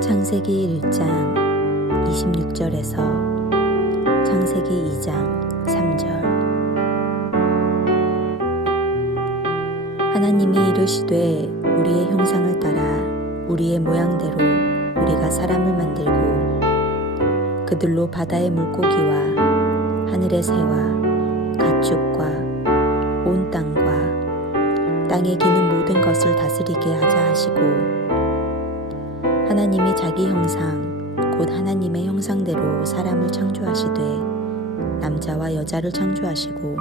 창세기 1장 26절에서 창세기 2장 3절. 하나님이 이르시되 우리의 형상을 따라 우리의 모양대로 우리가 사람을 만들고 그들로 바다의 물고기와 하늘의 새와 가축과 온 땅과 땅에 기는 모든 것을 다스리게 하자 하시고, 하나님이 자기 형상 곧 하나님의 형상대로 사람을 창조하시되 남자와 여자를 창조하시고,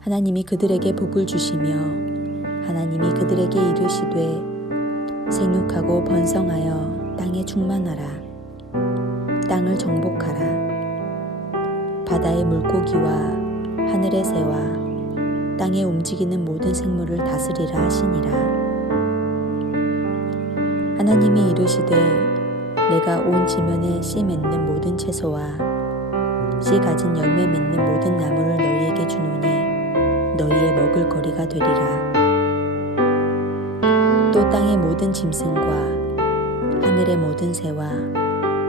하나님이 그들에게 복을 주시며 하나님이 그들에게 이르시되 생육하고 번성하여 땅에 충만하라. 땅을 정복하라. 바다의 물고기와 하늘의 새와 땅에 움직이는 모든 생물을 다스리라 하시니라. 하나님이 이르시되 내가 온 지면에 씨 맺는 모든 채소와 씨 가진 열매 맺는 모든 나무를 너희에게 주노니 너희의 먹을 거리가 되리라. 또 땅의 모든 짐승과 하늘의 모든 새와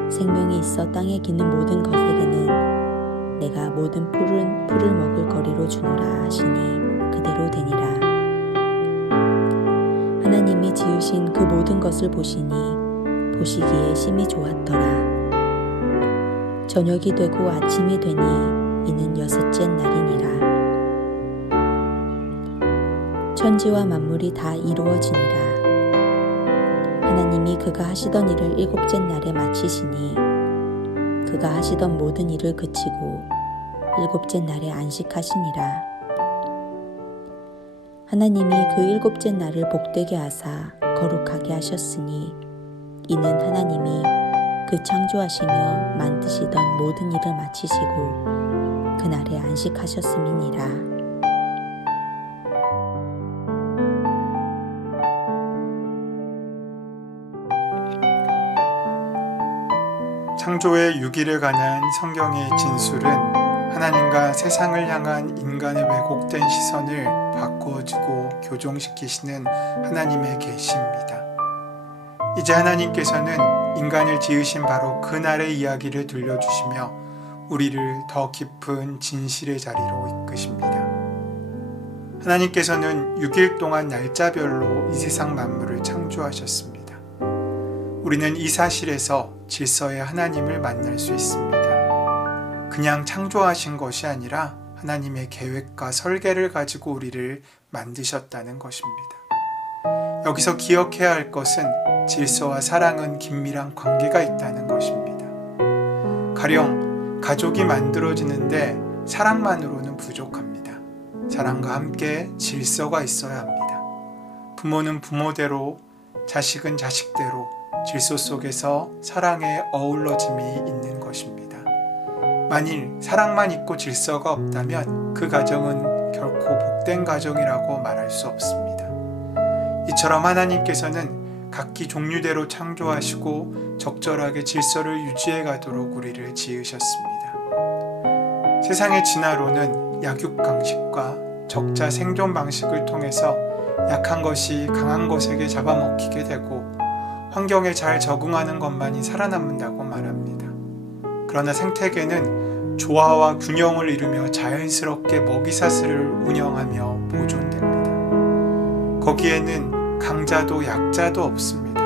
생명이 있어 땅에 기는 모든 것에게는 내가 모든 풀을 먹을 거리로 주노라 하시니 그대로 되니라. 하나님이 지으신 그 모든 것을 보시니 보시기에 심히 좋았더라. 저녁이 되고 아침이 되니 이는 여섯째 날이니라. 천지와 만물이 다 이루어지니라. 하나님이 그가 하시던 일을 일곱째 날에 마치시니 그가 하시던 모든 일을 그치고 일곱째 날에 안식하시니라. 하나님이 그 일곱째 날을 복되게 하사 거룩하게 하셨으니 이는 하나님이 그 창조하시며 만드시던 모든 일을 마치시고 그날에 안식하셨음이니라. 창조의 유기를 관한 성경의 진술은 하나님과 세상을 향한 인간의 왜곡된 시선을 바꾸어주고 교정시키시는 하나님의 계시입니다. 이제 하나님께서는 인간을 지으신 바로 그날의 이야기를 들려주시며 우리를 더 깊은 진실의 자리로 이끄십니다. 하나님께서는 6일 동안 날짜별로 이 세상 만물을 창조하셨습니다. 우리는 이 사실에서 질서의 하나님을 만날 수 있습니다. 그냥 창조하신 것이 아니라 하나님의 계획과 설계를 가지고 우리를 만드셨다는 것입니다. 여기서 기억해야 할 것은 질서와 사랑은 긴밀한 관계가 있다는 것입니다. 가령 가족이 만들어지는데 사랑만으로는 부족합니다. 사랑과 함께 질서가 있어야 합니다. 부모는 부모대로, 자식은 자식대로 질서 속에서 사랑의 어우러짐이 있는 것입니다. 만일 사랑만 있고 질서가 없다면 그 가정은 결코 복된 가정이라고 말할 수 없습니다. 이처럼 하나님께서는 각기 종류대로 창조하시고 적절하게 질서를 유지해 가도록 우리를 지으셨습니다. 세상의 진화론은 약육강식과 적자 생존 방식을 통해서 약한 것이 강한 것에게 잡아먹히게 되고 환경에 잘 적응하는 것만이 살아남는다고 말합니다. 그러나 생태계는 조화와 균형을 이루며 자연스럽게 먹이사슬을 운영하며 보존됩니다. 거기에는 강자도 약자도 없습니다.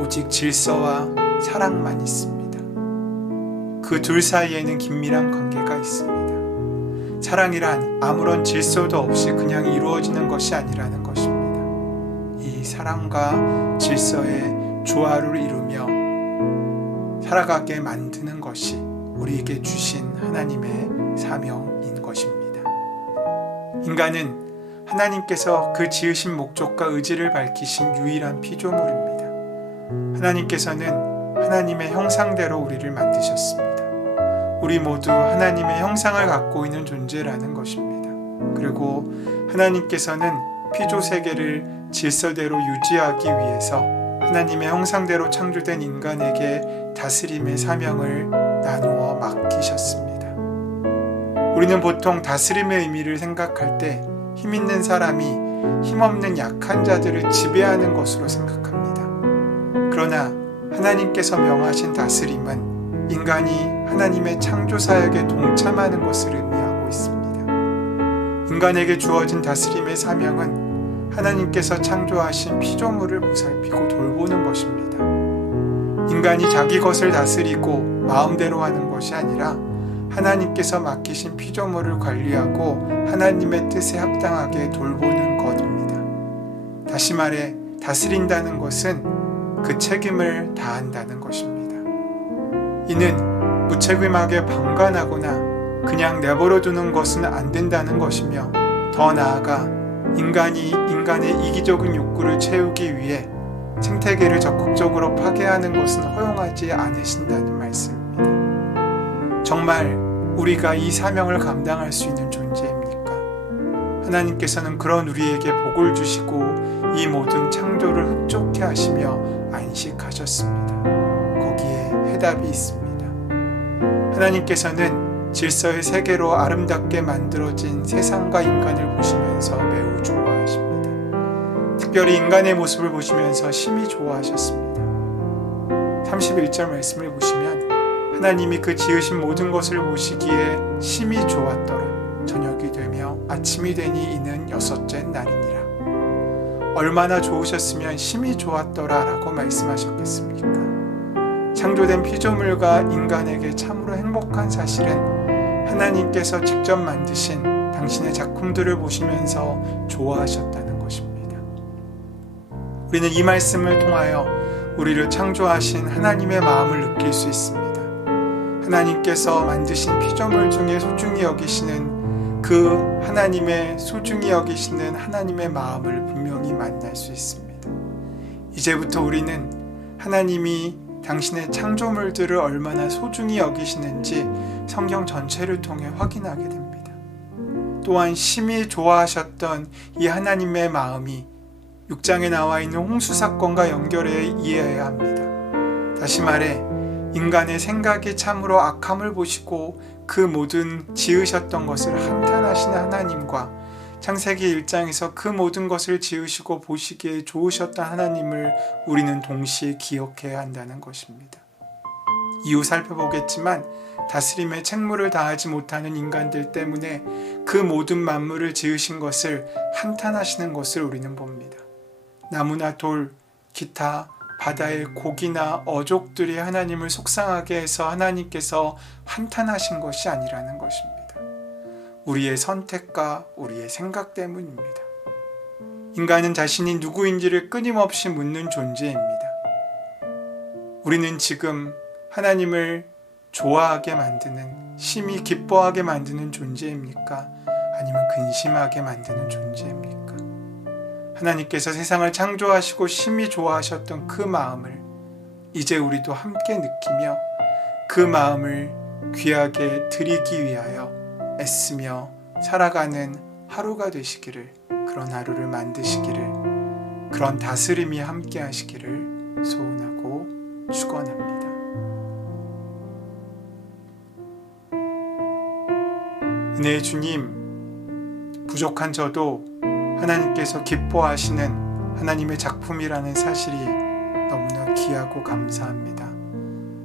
오직 질서와 사랑만 있습니다. 그 그 둘 사이에는 긴밀한 관계가 있습니다. 사랑이란 아무런 질서도 없이 그냥 이루어지는 것이 아니라는 것입니다. 이 사랑과 질서의 조화를 이루며 살아가게 만드는 것이 우리에게 주신 하나님의 사명인 것입니다. 인간은 하나님께서 그 지으신 목적과 의지를 밝히신 유일한 피조물입니다. 하나님께서는 하나님의 형상대로 우리를 만드셨습니다. 우리 모두 하나님의 형상을 갖고 있는 존재라는 것입니다. 그리고 하나님께서는 피조 세계를 질서대로 유지하기 위해서 하나님의 형상대로 창조된 인간에게 다스림의 사명을 나누어 맡기셨습니다. 우리는 보통 다스림의 의미를 생각할 때 힘 있는 사람이 힘없는 약한 자들을 지배하는 것으로 생각합니다. 그러나 하나님께서 명하신 다스림은 인간이 하나님의 창조 사역에 동참하는 것을 의미하고 있습니다. 인간에게 주어진 다스림의 사명은 하나님께서 창조하신 피조물을 보살피고 돌보는 것입니다. 인간이 자기 것을 다스리고 마음대로 하는 것이 아니라 하나님께서 맡기신 피조물을 관리하고 하나님의 뜻에 합당하게 돌보는 것입니다. 다시 말해 다스린다는 것은 그 책임을 다한다는 것입니다. 이는 무책임하게 방관하거나 그냥 내버려 두는 것은 안 된다는 것이며 더 나아가 인간이 인간의 이기적인 욕구를 채우기 위해 생태계를 적극적으로 파괴하는 것은 허용하지 않으신다는 말씀입니다. 정말 우리가 이 사명을 감당할 수 있는 존재입니까? 하나님께서는 그런 우리에게 복을 주시고 이 모든 창조를 흡족해 하시며 안식하셨습니다. 거기에 해답이 있습니다. 하나님께서는 질서의 세계로 아름답게 만들어진 세상과 인간을 보시면서 매우 좋아하십니다. 특별히 인간의 모습을 보시면서 심히 좋아하셨습니다. 31절 말씀을 보시면 하나님이 그 지으신 모든 것을 보시기에 심히 좋았더라. 저녁이 되며 아침이 되니 이는 여섯째 날이니라. 얼마나 좋으셨으면 심히 좋았더라 라고 말씀하셨겠습니까? 창조된 피조물과 인간에게 참으로 행복한 사실은 하나님께서 직접 만드신 당신의 작품들을 보시면서 좋아하셨다는 것입니다. 우리는 이 말씀을 통하여 우리를 창조하신 하나님의 마음을 느낄 수 있습니다. 하나님께서 만드신 피조물 중에 소중히 여기시는 그 하나님의 소중히 여기시는 하나님의 마음을 분명히 만날 수 있습니다. 이제부터 우리는 하나님이 당신의 창조물들을 얼마나 소중히 여기시는지 성경 전체를 통해 확인하게 됩니다. 또한 심히 좋아하셨던 이 하나님의 마음이 6장에 나와 있는 홍수 사건과 연결해 이해해야 합니다. 다시 말해 인간의 생각이 참으로 악함을 보시고 그 모든 지으셨던 것을 한탄하시는 하나님과 창세기 1장에서 그 모든 것을 지으시고 보시기에 좋으셨던 하나님을 우리는 동시에 기억해야 한다는 것입니다. 이후 살펴보겠지만 다스림의 책무를 다하지 못하는 인간들 때문에 그 모든 만물을 지으신 것을 한탄하시는 것을 우리는 봅니다. 나무나 돌, 기타 바다의 고기나 어족들이 하나님을 속상하게 해서 하나님께서 한탄하신 것이 아니라는 것입니다. 우리의 선택과 우리의 생각 때문입니다. 인간은 자신이 누구인지를 끊임없이 묻는 존재입니다. 우리는 지금 하나님을 좋아하게 만드는, 심히 기뻐하게 만드는 존재입니까? 아니면 근심하게 만드는 존재입니까? 하나님께서 세상을 창조하시고 심히 좋아하셨던 그 마음을 이제 우리도 함께 느끼며 그 마음을 귀하게 드리기 위하여 애쓰며 살아가는 하루가 되시기를, 그런 하루를 만드시기를, 그런 다스림이 함께 하시기를 소원하고 축원합니다. 은혜의 주님, 부족한 저도 하나님께서 기뻐하시는 하나님의 작품이라는 사실이 너무나 귀하고 감사합니다.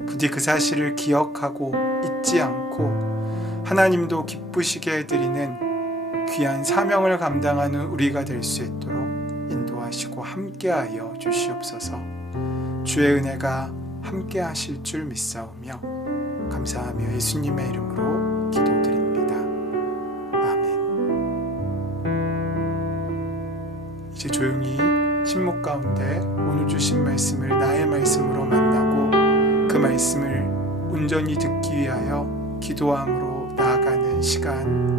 부디 그 사실을 기억하고 잊지 않고 하나님도 기쁘시게 해드리는 귀한 사명을 감당하는 우리가 될 수 있도록 인도하시고 함께하여 주시옵소서. 주의 은혜가 함께하실 줄 믿사오며 감사하며 예수님의 이름으로 기도드립니다. 아멘. 이제 조용히 침묵 가운데 오늘 주신 말씀을 나의 말씀으로 만나고 그 말씀을 온전히 듣기 위하여 기도함으로 나아가는 시간